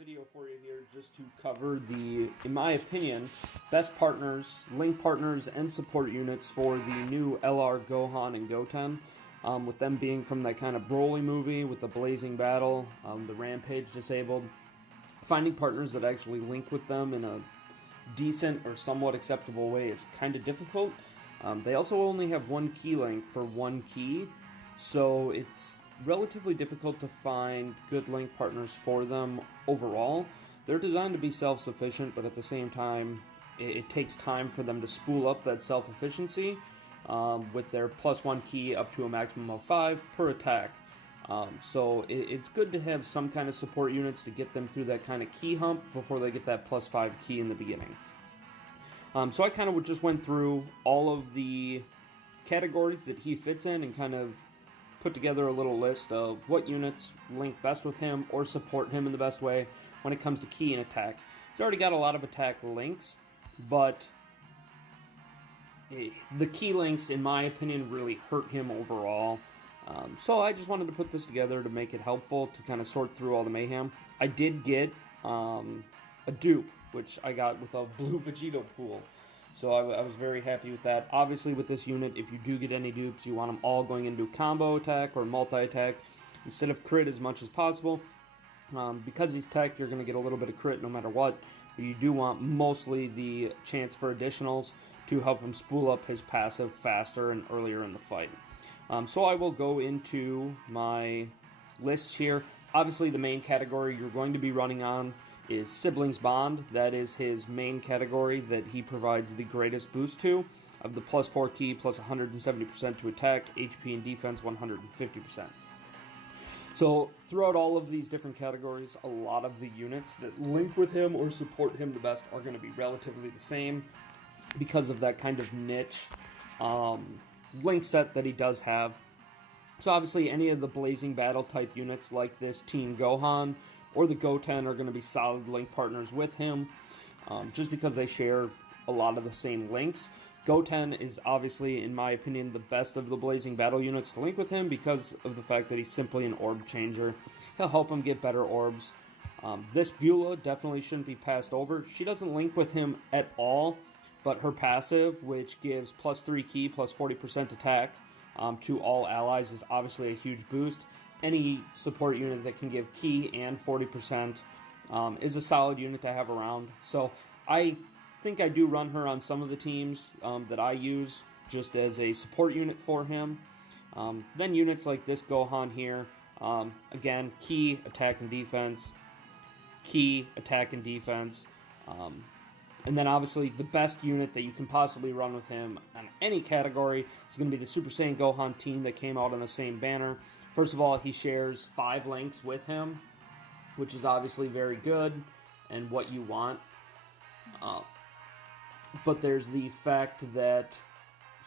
video for you here just to cover the, in my opinion, best partners, link partners, and support units for the new LR Gohan and Goten. With them being from that kind of Broly movie with the Blazing Battle, the Rampage disabled. Finding partners that actually link with them in a decent or somewhat acceptable way is kind of difficult. They also only have one key link for one key, so it's relatively difficult to find good link partners for them overall. They're designed to be self-sufficient, but at the same time, it takes time for them to spool up that self-efficiency with their +1 key up to a maximum of 5 per attack. So it's good to have some kind of support units to get them through that kind of key hump before they get that +5 key in the beginning. So I kind of just went through all of the categories that he fits in and kind of put together a little list of what units link best with him or support him in the best way when it comes to key and attack. He's already got a lot of attack links, but the key links, in my opinion, really hurt him overall. So I just wanted to put this together to make it helpful to kind of sort through all the mayhem. I did get a dupe, which I got with a blue Vegito pool. So I was very happy with that. Obviously, with this unit, if you do get any dupes, you want them all going into combo attack or multi-attack instead of crit as much as possible. Because he's tech, you're going to get a little bit of crit no matter what, but you do want mostly the chance for additionals to help him spool up his passive faster and earlier in the fight. So I will go into my list here. Obviously, the main category you're going to be running on is Sibling's Bond. That is his main category that he provides the greatest boost to, of the +4 key, plus 170% to attack, HP and defense 150%. So throughout all of these different categories, a lot of the units that link with him or support him the best are going to be relatively the same because of that kind of niche link set that he does have. So obviously any of the Blazing Battle type units like this Team Gohan or the Goten are going to be solid link partners with him, just because they share a lot of the same links. Goten is obviously, in my opinion, the best of the Blazing Battle units to link with him because of the fact that he's simply an orb changer. He'll help him get better orbs. This Beulah definitely shouldn't be passed over. She doesn't link with him at all, but her passive, which gives +3 key, plus 40% attack to all allies, is obviously a huge boost. Any support unit that can give key and 40% is a solid unit to have around. So I think I do run her on some of the teams that I use just as a support unit for him. Then units like this Gohan here, again, key, attack, and defense. Key, attack, and defense. And then obviously the best unit that you can possibly run with him on any category is going to be the Super Saiyan Gohan team that came out on the same banner. First of all, he shares 5 links with him, which is obviously very good and what you want. But there's the fact that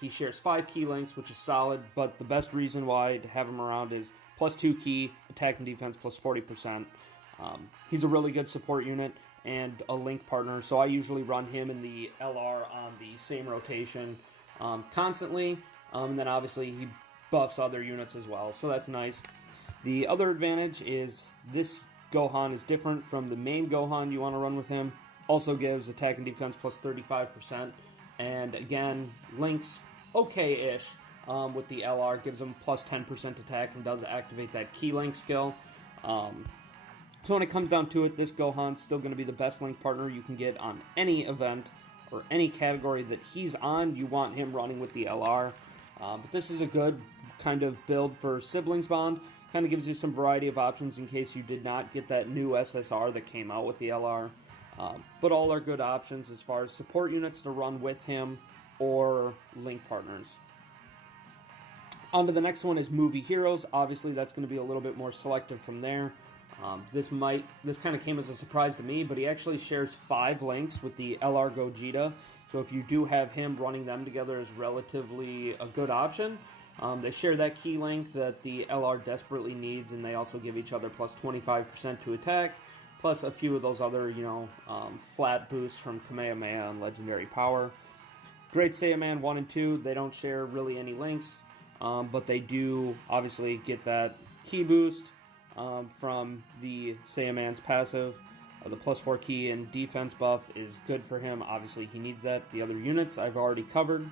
he shares 5 key links, which is solid, but the best reason why to have him around is +2 key, attack and defense, plus 40%. He's a really good support unit and a link partner, so I usually run him in the LR on the same rotation constantly, and then obviously he buffs other units as well, so that's nice. The other advantage is this Gohan is different from the main Gohan you want to run with him. Also gives attack and defense plus 35%, and again, links okay-ish with the LR, gives him plus 10% attack and does activate that key link skill. So when it comes down to it, this Gohan's still going to be the best link partner you can get on any event or any category that he's on. You want him running with the LR. But this is a good kind of build for Siblings Bond. Kind of gives you some variety of options in case you did not get that new SSR that came out with the LR. But all are good options as far as support units to run with him or link partners. On to the next one is Movie Heroes. Obviously, that's going to be a little bit more selective from there. This kind of came as a surprise to me, but he actually shares 5 links with the LR Gogeta. So if you do have him, running them together is relatively a good option. They share that key link that the LR desperately needs, and they also give each other plus 25% to attack, plus a few of those other, flat boosts from Kamehameha and Legendary Power. Great Saiyaman 1 and 2, they don't share really any links, but they do obviously get that key boost from the Saiyaman's passive. The +4 key and defense buff is good for him. Obviously, he needs that. The other units I've already covered.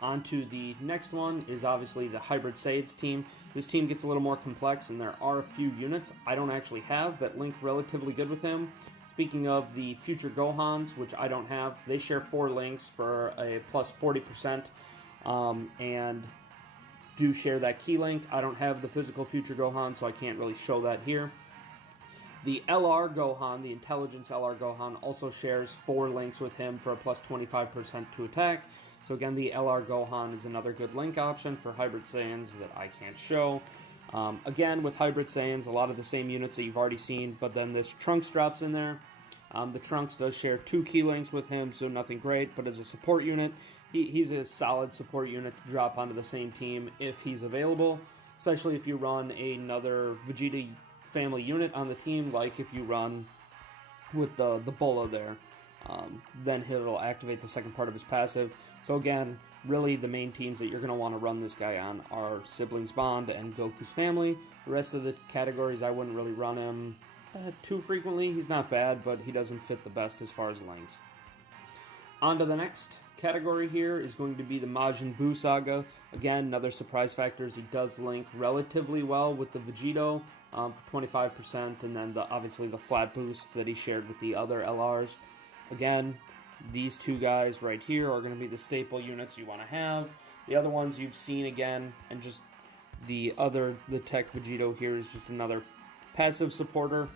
On to the next one is obviously the Hybrid Saiyans team. This team gets a little more complex, and there are a few units I don't actually have that link relatively good with him. Speaking of the Future Gohans, which I don't have, they share 4 links for a +40%, and do share that key link. I don't have the physical Future Gohan, so I can't really show that here. The LR Gohan, the Intelligence LR Gohan, also shares 4 links with him for a +25% to attack. So again, the LR Gohan is another good link option for Hybrid Saiyans that I can't show. Again, with Hybrid Saiyans, a lot of the same units that you've already seen, but then this Trunks drops in there. The Trunks does share 2 key links with him, so nothing great, but as a support unit, he's a solid support unit to drop onto the same team if he's available, especially if you run another Vegeta family unit on the team, like if you run with the Bola there. Then he'll activate the second part of his passive. So again, really the main teams that you're going to want to run this guy on are Siblings Bond and Goku's Family. The rest of the categories, I wouldn't really run him too frequently. He's not bad, but he doesn't fit the best as far as links. On to the next category here is going to be the Majin Buu Saga. Again, another surprise factor is he does link relatively well with the Vegito for 25%, and then obviously the flat boost that he shared with the other LRs. Again, these 2 guys right here are going to be the staple units you want to have. The other ones you've seen again, and just the Tech Vegito here is just another passive supporter.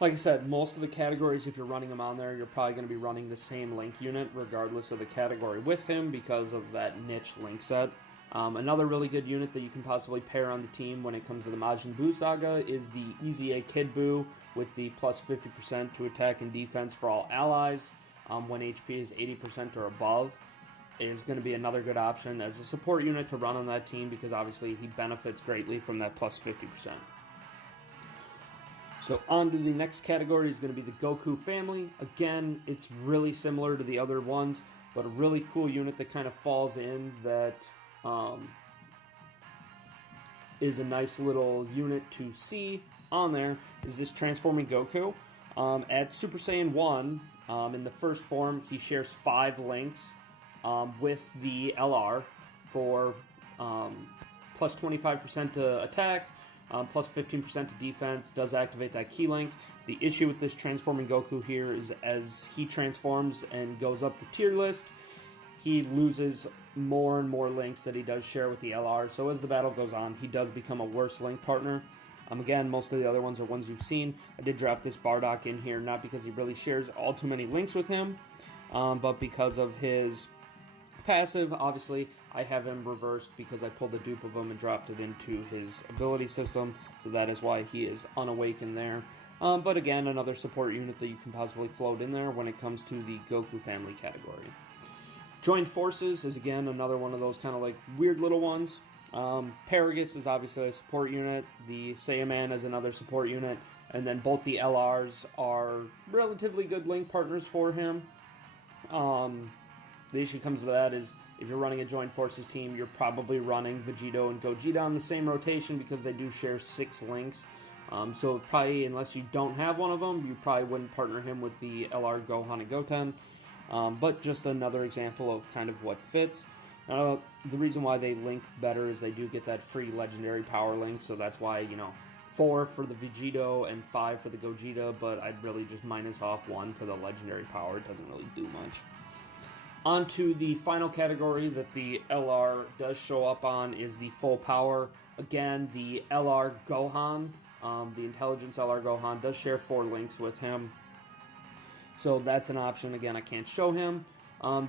Like I said, most of the categories, if you're running them on there, you're probably going to be running the same link unit regardless of the category with him because of that niche link set. Another really good unit that you can possibly pair on the team when it comes to the Majin Buu Saga is the Easy A Kid Buu with the +50% to attack and defense for all allies. When HP is 80% or above, is going to be another good option as a support unit to run on that team because obviously he benefits greatly from that +50%. So on to the next category is going to be the Goku Family. Again, it's really similar to the other ones, but a really cool unit that kind of falls in that is a nice little unit to see on there is this Transforming Goku. At Super Saiyan 1, in the first form, he shares 5 links with the LR for +25% to attack, +15% to defense, does activate that key link. The issue with this Transforming Goku here is as he transforms and goes up the tier list, he loses more and more links that he does share with the LR. So as the battle goes on, he does become a worse link partner. Again, most of the other ones are ones you've seen. I did drop this Bardock in here, not because he really shares all too many links with him, but because of his passive. Obviously, I have him reversed because I pulled a dupe of him and dropped it into his ability system, so that is why he is unawakened there. But again, another support unit that you can possibly float in there when it comes to the Goku Family category. Joined Forces is again another one of those kind of like weird little ones. Paragus is obviously a support unit, the Saiyaman is another support unit, and then both the LRs are relatively good link partners for him. The issue comes with that is if you're running a Joined Forces team, you're probably running Vegito and Gogeta on the same rotation because they do share 6 links. So probably, unless you don't have one of them, you probably wouldn't partner him with the LR Gohan and Goten. But just another example of kind of what fits. The reason why they link better is they do get that free legendary power link, so that's why, 4 for the Vegito and 5 for the Gogeta, but I'd really just minus off 1 for the legendary power. It doesn't really do much. On to the final category that the LR does show up on is the full power. Again, the LR Gohan, the Intelligence LR Gohan, does share 4 links with him. So that's an option. Again, I can't show him.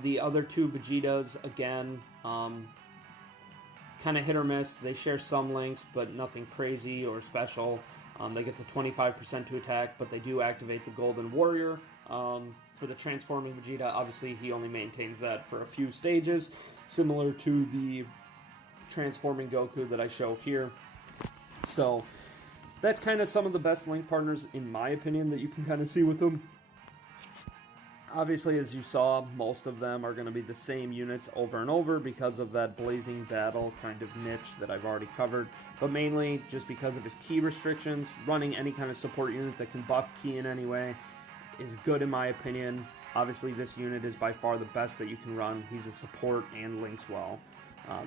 The other 2 Vegetas, again, kind of hit or miss. They share some links, but nothing crazy or special. They get the 25% to attack, but they do activate the Golden Warrior. For the Transforming Vegeta, obviously he only maintains that for a few stages, similar to the Transforming Goku that I show here. So that's kind of some of the best link partners, in my opinion, that you can kind of see with them. Obviously, as you saw, most of them are going to be the same units over and over because of that Blazing Battle kind of niche that I've already covered, but mainly just because of his ki restrictions. Running any kind of support unit that can buff ki in any way is good in my opinion. Obviously, this unit is by far the best that you can run. He's a support and links well.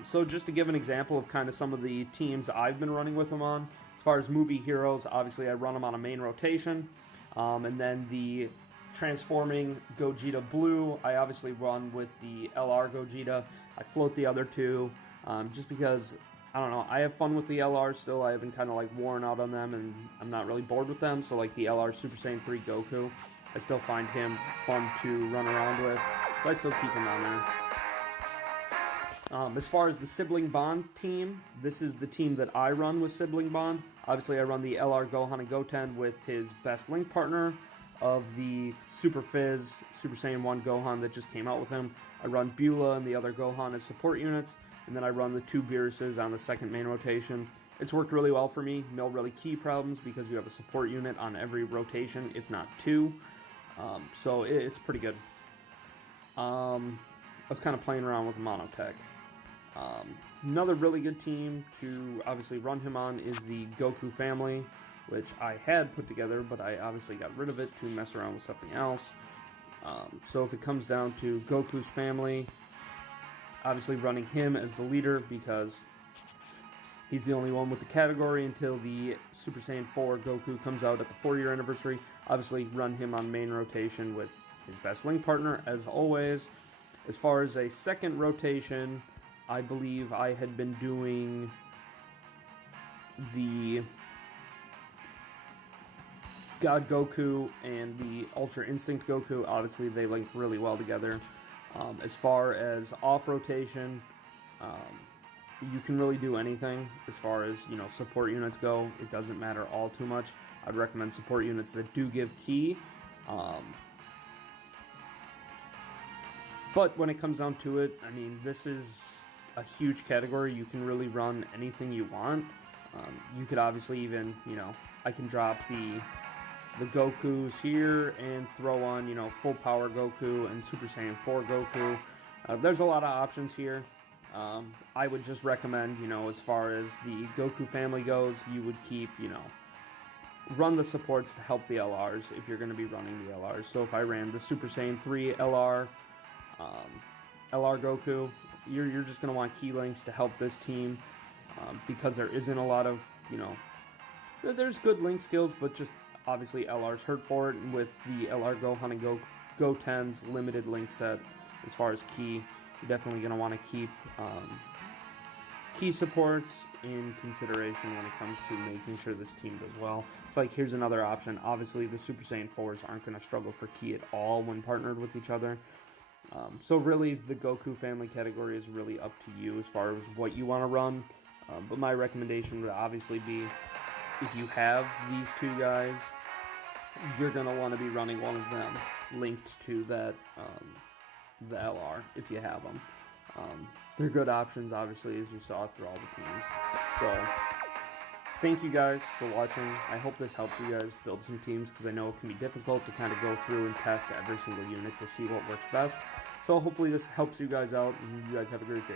So just to give an example of kind of some of the teams I've been running with him on, as far as movie heroes, obviously I run him on a main rotation, and then the transforming Gogeta Blue, I obviously run with the LR Gogeta. I float the other two, just because, I don't know, I have fun with the LR still. I haven't kind of like worn out on them, and I'm not really bored with them. So like the LR Super Saiyan 3 Goku, I still find him fun to run around with, so I still keep him on there. As far as the Sibling Bond team, this is the team that I run with Sibling Bond. Obviously I run the LR Gohan and Goten with his best link partner of the Super Fizz Super Saiyan 1 Gohan that just came out with him. I run Beulah and the other Gohan as support units, and then I run the two Beerus's on the second main rotation. It's worked really well for me. No really key problems because you have a support unit on every rotation, if not two. So it's pretty good. I was kind of playing around with Monotech. Another really good team to obviously run him on is the Goku Family, which I had put together, but I obviously got rid of it to mess around with something else. So if it comes down to Goku's Family, obviously running him as the leader because he's the only one with the category until the Super Saiyan 4 Goku comes out at the 4-year anniversary. Obviously run him on main rotation with his best link partner, as always. As far as a second rotation, I believe I had been doing the God Goku and the Ultra Instinct Goku. Obviously, they link really well together. As far as off rotation, you can really do anything. As far as, you know, support units go, it doesn't matter all too much. I'd recommend support units that do give ki. But when it comes down to it, I mean, this is a huge category. You can really run anything you want. You could obviously even, you know, I can drop the Gokus here and throw on, you know, full power Goku and Super Saiyan 4 Goku. There's a lot of options here. I would just recommend, you know, as far as the Goku Family goes, you would keep, you know, run the supports to help the LRs if you're going to be running the LRs. So if I ran the Super Saiyan 3 LR, LR Goku, you're just going to want key links to help this team, because there isn't a lot of, you know, there's good link skills, but just obviously LR's hurt for it, and with the LR Gohan and Goten's limited link set as far as key, you're definitely going to want to keep key supports in consideration when it comes to making sure this team does well. So like, here's another option. Obviously the Super Saiyan 4s aren't going to struggle for key at all when partnered with each other. So really the Goku Family category is really up to you as far as what you want to run. But my recommendation would obviously be, if you have these two guys, you're going to want to be running one of them linked to that, the LR, if you have them. They're good options, obviously, as you saw through all the teams. So, thank you guys for watching. I hope this helps you guys build some teams, because I know it can be difficult to kind of go through and test every single unit to see what works best. So hopefully this helps you guys out, and you guys have a great day.